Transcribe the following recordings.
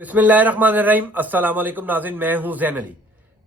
बिस्मिल्लाहिर्रहमानिर्रहीम। अस्सलाम वालेकुम नाज़रीन, मैं हूं ज़ैन अली।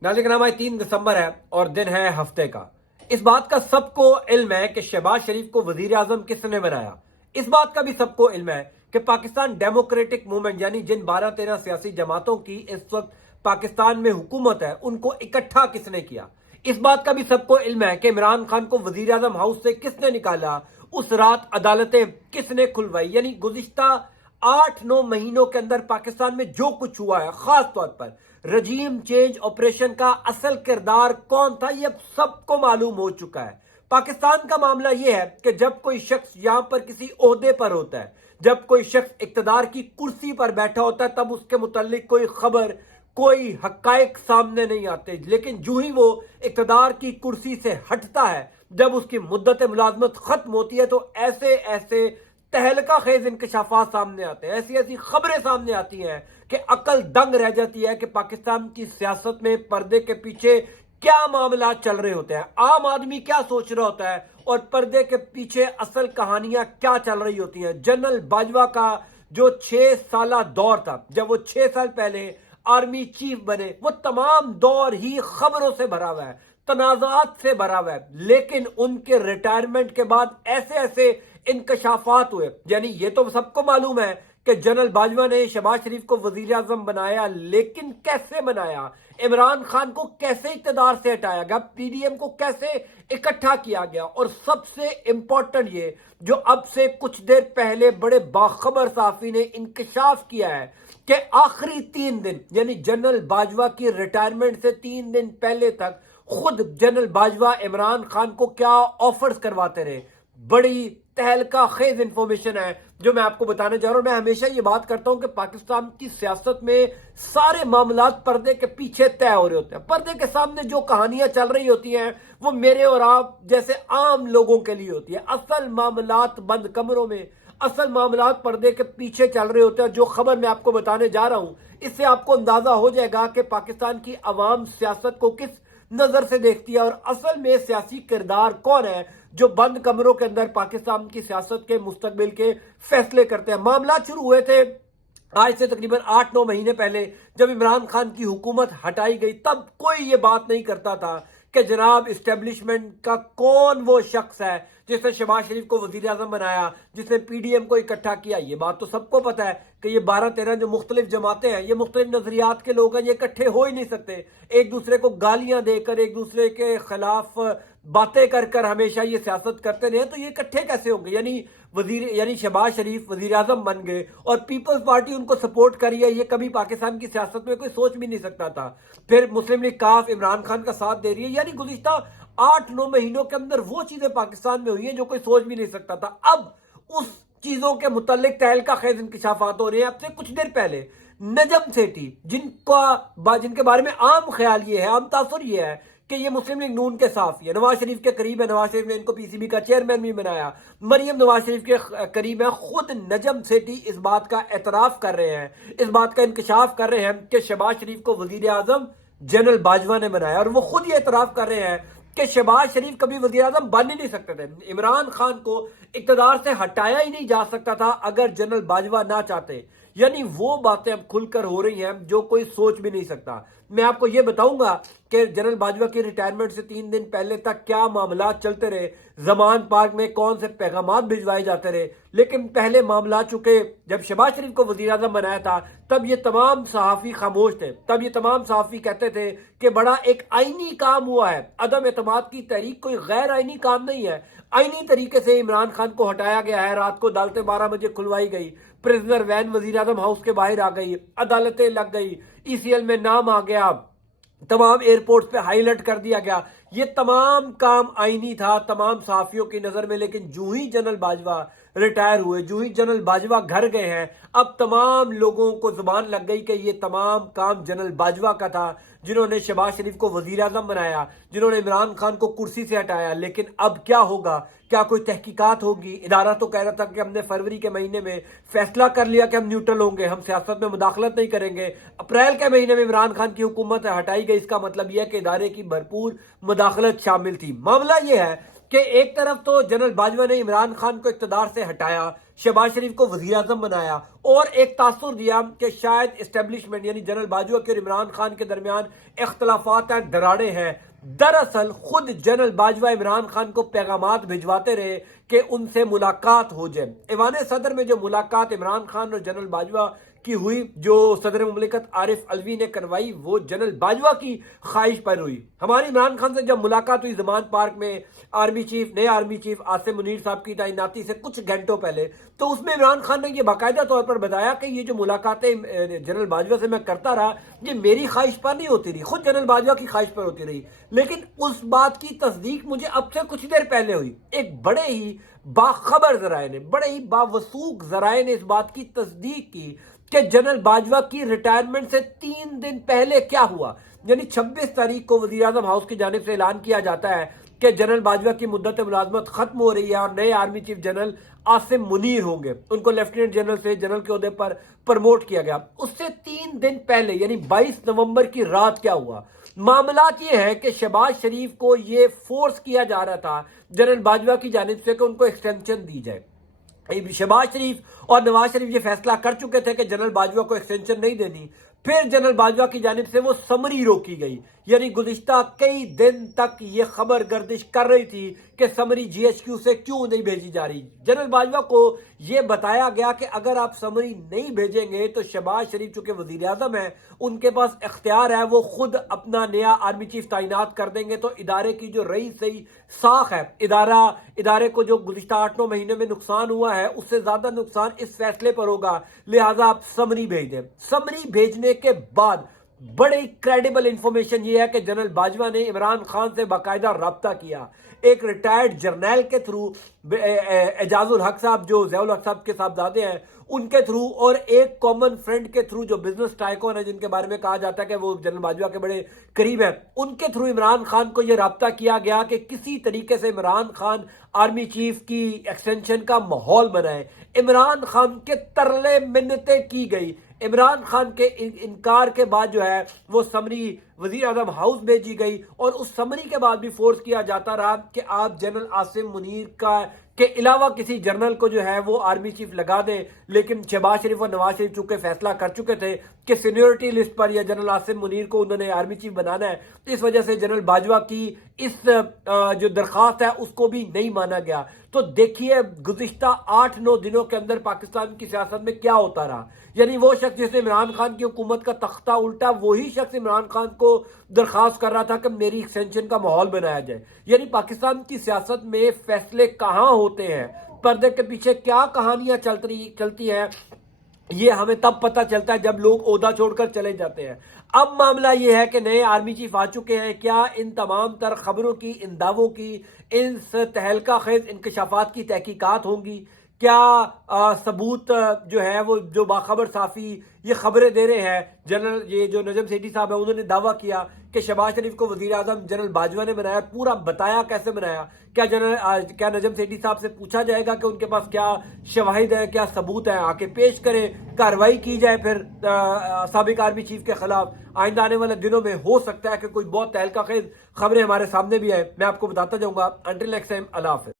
नाज़रीन का नाम आज 3 दिसंबर है और दिन है हफ्ते का। इस बात का सबको इल्म है कि शहबाज शरीफ को वजीर आजम किसने बनाया। इस बात का भी सबको इल्म है कि पाकिस्तान डेमोक्रेटिक मूवमेंट यानी जिन 12-13 सियासी जमातों की इस वक्त पाकिस्तान में हुकूमत है उनको इकट्ठा किसने किया। इस बात का भी सबको इल्म है कि इमरान खान को वजीर आजम हाउस से किसने निकाला, उस रात अदालतें किसने खुलवाई। यानी गुज़िश्ता 8-9 महीनों के अंदर पाकिस्तान में जो कुछ हुआ है, खास तौर पर रजीम चेंज ऑपरेशन का असल किरदार कौन था, यह सबको मालूम हो चुका है। पाकिस्तान का मामला यह है कि जब कोई शख्स यहां पर किसी ओहदे पर होता है, जब कोई शख्स इक्तदार की कुर्सी पर बैठा होता है, तब उसके मुतालिक कोई खबर, कोई हकायक सामने नहीं आते। लेकिन जो ही वो इक्तदार की कुर्सी से हटता है, जब उसकी मुद्दत मुलाजमत खत्म होती है, तो ऐसे ऐसे तहलका खेज इंकशाफात सामने आते हैं, ऐसी ऐसी खबरें सामने आती हैं कि अकल दंग रह जाती है कि पाकिस्तान की सियासत में पर्दे के पीछे क्या मामला चल रहे होते हैं, आम आदमी क्या सोच रहा होता है और पर्दे के पीछे असल कहानियां क्या चल रही होती हैं। जनरल बाजवा का जो 6 साला दौर था, जब वो 6 साल पहले आर्मी चीफ बने, वो तमाम दौर ही खबरों से भरा हुआ है, तनाजात से भरा हुआ है। लेकिन उनके रिटायरमेंट के बाद ऐसे ऐसे इंकशाफात हुए। यानी ये तो सबको मालूम है कि जनरल बाजवा ने शहबाज शरीफ को वजीर आजम बनाया, लेकिन कैसे बनाया, इमरान खान को कैसे इक़्तिदार से हटाया गया, पीडीएम को कैसे इकट्ठा किया गया, और सबसे इंपॉर्टेंट ये जो अब से कुछ देर पहले बड़े बाखबर साफी ने इंकशाफ किया है कि आखिरी 3 दिन यानी जनरल बाजवा की रिटायरमेंट से 3 दिन पहले तक खुद जनरल बाजवा इमरान खान को क्या ऑफर्स करवाते रहे। बड़ी तहलका खेज इंफॉर्मेशन है जो मैं आपको बताने जा रहा हूं। मैं हमेशा ये बात करता हूं कि पाकिस्तान की सियासत में सारे मामलात पर्दे के पीछे तय हो रहे होते हैं। पर्दे के सामने जो कहानियां चल रही होती हैं वो मेरे और आप जैसे आम लोगों के लिए होती है। असल मामलात बंद कमरों में, असल मामलात पर्दे के पीछे चल रहे होते हैं। जो खबर मैं आपको बताने जा रहा हूं, इससे आपको अंदाजा हो जाएगा कि पाकिस्तान की अवाम सियासत को किस नजर से देखती है और असल में सियासी किरदार कौन है जो बंद कमरों के अंदर पाकिस्तान की सियासत के मुस्तकबिल के फैसले करते हैं। मामला शुरू हुए थे आज से तकरीबन 8-9 महीने पहले, जब इमरान खान की हुकूमत हटाई गई। तब कोई ये बात नहीं करता था कि जनाब इस्टेब्लिशमेंट का कौन वो शख्स है जिसने शहबाज शरीफ को वजीर आजम बनाया, जिसने पीडीएम को इकट्ठा किया। ये बात तो सबको पता है कि ये 12-13 जो मुख्तलिफ जमातें हैं, ये मुख्तलिफ नजरियात के लोग हैं, ये इकट्ठे हो ही नहीं सकते। एक दूसरे को गालियां देकर, एक दूसरे के खिलाफ बातें कर कर हमेशा ये सियासत करते रहे, तो ये इकट्ठे कैसे होंगे। यानी शहबाज शरीफ वजीर आजम बन गए और पीपल्स पार्टी उनको सपोर्ट करी है, ये कभी पाकिस्तान की सियासत में कोई सोच भी नहीं सकता था। फिर मुस्लिम लीग काफ इमरान खान का साथ दे रही है। यानी गुज़िश्ता 8-9 महीनों के अंदर वो चीजें पाकिस्तान में हुई हैं जो कोई सोच भी नहीं सकता था। अब उस चीजों के मुतालिक तहलका खेज इंकशाफात हो रहे हैं। अब से कुछ देर पहले नजम सेठी, जिनके बारे में आम ख्याल ये है, आम तासुर ये है कि ये मुस्लिम लीग नून के साफी है, नवाज शरीफ के करीब है, नवाज शरीफ ने इनको पीसीबी का चेयरमैन भी बनाया, मरियम नवाज शरीफ के करीब है। खुद नजम सेठी इस बात का एतराफ कर रहे हैं, इस बात का इंकशाफ कर रहे हैं कि शहबाज शरीफ को वजीर आजम जनरल बाजवा ने बनाया। और वो खुद ये एतराफ कर रहे हैं कि शहबाज शरीफ कभी वजीर आजम बन ही नहीं सकते थे। इमरान खान को इक्तदार से हटाया ही नहीं जा सकता था अगर जनरल बाजवा ना चाहते। यानी वो बातें अब खुलकर हो रही हैं जो कोई सोच भी नहीं सकता। मैं आपको ये बताऊंगा कि जनरल बाजवा की रिटायरमेंट से 3 दिन पहले तक क्या मामला चलते रहे, जमान पार्क में कौन से पैगाम भिजवाए जाते रहे। लेकिन पहले मामला चुके जब शहबाज शरीफ को वजीर आजम बनाया था, तब ये तमाम सहाफ़ी खामोश थे। तब ये तमाम सहाफ़ी कहते थे कि बड़ा एक आईनी काम हुआ है। अदम एतमाद की तहरीक कोई गैर आईनी काम नहीं है। आईनी तरीके से इमरान खान को हटाया गया है। रात को अदालतें 12 बजे खुलवाई गई, प्रिजनर वैन वजीर आजम हाउस के बाहर आ गई, अदालतें लग गई, ईसीएल में नाम आ गया, तमाम एयरपोर्ट पे हाईलाइट कर दिया गया। ये तमाम काम आईनी था तमाम सहाफियों की नजर में। लेकिन जो ही जनरल बाजवा रिटायर हुए, जो ही जनरल बाजवा घर गए हैं, अब तमाम लोगों को जुबान लग गई कि ये तमाम काम जनरल बाजवा का था, जिन्होंने शहबाज शरीफ को वजीर आजम बनाया, जिन्होंने इमरान खान को कुर्सी से हटाया। लेकिन अब क्या होगा, क्या कोई तहकीकात होगी। इदारा तो कह रहा था कि हमने फरवरी के महीने में फैसला कर लिया कि हम न्यूट्रल होंगे, हम सियासत में मुदाखलत नहीं करेंगे। अप्रैल के महीने में इमरान खान की हुकूमत हटाई गई। इसका मतलब यह है कि इदारे की भरपूर मुदाखलत शामिल थी। मामला यह है कि एक तरफ तो जनरल बाजवा ने इमरान खान को इक़्तिदार से हटाया, शहबाज शरीफ को वजीर आजम बनाया और एक तासुर दिया कि शायद इस्टेब्लिशमेंट यानी जनरल बाजवा के और इमरान खान के दरमियान इख्तलाफात हैं, दराड़े हैं। दरअसल खुद जनरल बाजवा इमरान खान को पैगामात भिजवाते रहे कि उनसे मुलाकात हो जाए। ऐवान सदर में जो मुलाकात इमरान खान और जनरल बाजवा की हुई, जो सदर मुमलिकत आरिफ अलवी ने करवाई, वो जनरल बाजवा की ख्वाहिश पर हुई। हमारी इमरान खान से जब मुलाकात हुई जमान पार्क में नए आर्मी चीफ आसिम मुनीर साहब की तैनाती से कुछ घंटों पहले, तो उसमें इमरान खान ने ये बाकायदा तौर पर बताया कि ये जो मुलाकातें जनरल बाजवा से मैं करता रहा, ये मेरी ख्वाहिश पर नहीं होती रही, खुद जनरल बाजवा की ख्वाहिश पर होती रही। लेकिन उस बात की तस्दीक मुझे अब से कुछ देर पहले हुई। एक बड़े ही बाखबर जराए ने, बड़े ही बावसूख जराए ने इस बात की तस्दीक की कि जनरल बाजवा की रिटायरमेंट से 3 दिन पहले क्या हुआ। यानी 26 तारीख को वजीर आजम हाउस की जानिब से ऐलान किया जाता है कि जनरल बाजवा की मुद्दत मुलाजमत खत्म हो रही है और नए army chief general Asim Munir होंगे। उनको लेफ्टिनेंट जनरल से जनरल के ओहदे पर प्रमोट किया गया। उससे 3 दिन पहले यानी 22 नवंबर की रात क्या हुआ। मामलात ये है कि शहबाज शरीफ को ये फोर्स किया जा रहा था जनरल बाजवा की जानिब से कि उनको एक्सटेंशन दी जाए। शहबाज शरीफ और नवाज शरीफ ये फैसला कर चुके थे कि जनरल बाजवा को एक्सटेंशन नहीं देनी। फिर जनरल बाजवा की जानिब से वो समरी रोकी गई। यानी गुज़िश्ता कई दिन तक ये खबर गर्दिश कर रही थी कि समरी जीएचक्यू से क्यों नहीं भेजी जा रही। जनरल बाजवा को ये बताया गया कि अगर आप समरी नहीं भेजेंगे तो शहबाज शरीफ चूंकि वजीर आजम है, उनके पास इख्तियार है, वो खुद अपना नया आर्मी चीफ तैनात कर देंगे। तो इदारे की जो रही सही साख है, इदारे को जो गुज़िश्ता 8-9 महीने में नुकसान हुआ है, उससे ज्यादा नुकसान इस फैसले पर होगा, लिहाजा आप समरी भेज दें। समरी भेजने के बाद बड़ी क्रेडिबल इंफॉर्मेशन ये है कि जनरल बाजवा ने इमरान खान से बाकायदा राब्ता किया, एक रिटायर्ड जर्नैल के थ्रू, एजाजुल हक साहब जो ज़ियाउल हक साहब के साहबजादे हैं उनके थ्रू, और एक कॉमन फ्रेंड के थ्रू जो बिजनेस टाइकॉन है, जिनके बारे में कहा जाता है कि वो जनरल बाजवा के बड़े करीब हैं, उनके थ्रू इमरान खान को यह राब्ता किया गया कि किसी तरीके से इमरान खान आर्मी चीफ की एक्सटेंशन का माहौल बनाए। इमरान खान के तरले मिन्नतें की गई। इमरान खान के इनकार के बाद जो है वो समरी वजीर आजम हाउस भेजी गई और उस समरी के बाद भी फोर्स किया जाता रहा कि आप जनरल आसिम मुनीर के अलावा किसी जनरल को जो है वो आर्मी चीफ लगा दे। लेकिन शहबाज शरीफ और नवाज शरीफ चूंकि फैसला कर चुके थे कि सीनियोरिटी लिस्ट पर या जनरल आसिम मुनीर को उन्होंने आर्मी चीफ बनाना है, इस वजह से जनरल बाजवा की इस जो दरखास्त है उसको भी नहीं माना गया। तो देखिए गुज़िश्ता 8-9 दिनों के अंदर पाकिस्तान की सियासत में क्या होता रहा। यानी वो शख्स जिसने इमरान खान की हुकूमत का तख्ता उल्टा, वही शख्स इमरान खान को दरखास्त कर रहा था कि मेरी एक्सटेंशन का माहौल बनाया जाए। यानी पाकिस्तान की सियासत में फैसले कहाँ होते हैं, पर्दे के पीछे क्या कहानियां चलती हैं, ये हमें तब पता चलता है जब लोग ओहदा छोड़कर चले जाते हैं। अब मामला ये है कि नए आर्मी चीफ आ चुके हैं। क्या इन तमाम तर खबरों की, इन दावों की, इन तहलका खेज इंकशाफात की तहकीकात होंगी? क्या सबूत जो है वो जो बाखबर साफी ये खबरें दे रहे हैं, जनरल ये जो नजम सेठी साहब है उन्होंने दावा किया कि शहबाज शरीफ को वजीर आजम जनरल बाजवा ने बनाया, पूरा बताया कैसे बनाया। क्या नजम सेठी साहब से पूछा जाएगा कि उनके पास क्या शवाहिद है, क्या सबूत है, आके पेश करें, कार्रवाई की जाए फिर साबिक आर्मी चीफ के खिलाफ। आइंदा आने वाले दिनों में हो सकता है कि कोई बहुत तहलका खेज खबरें हमारे सामने भी आए, मैं आपको बताता जाऊंगा। अंटिल नेक्स्ट टाइम, अल्लाह हाफिज़।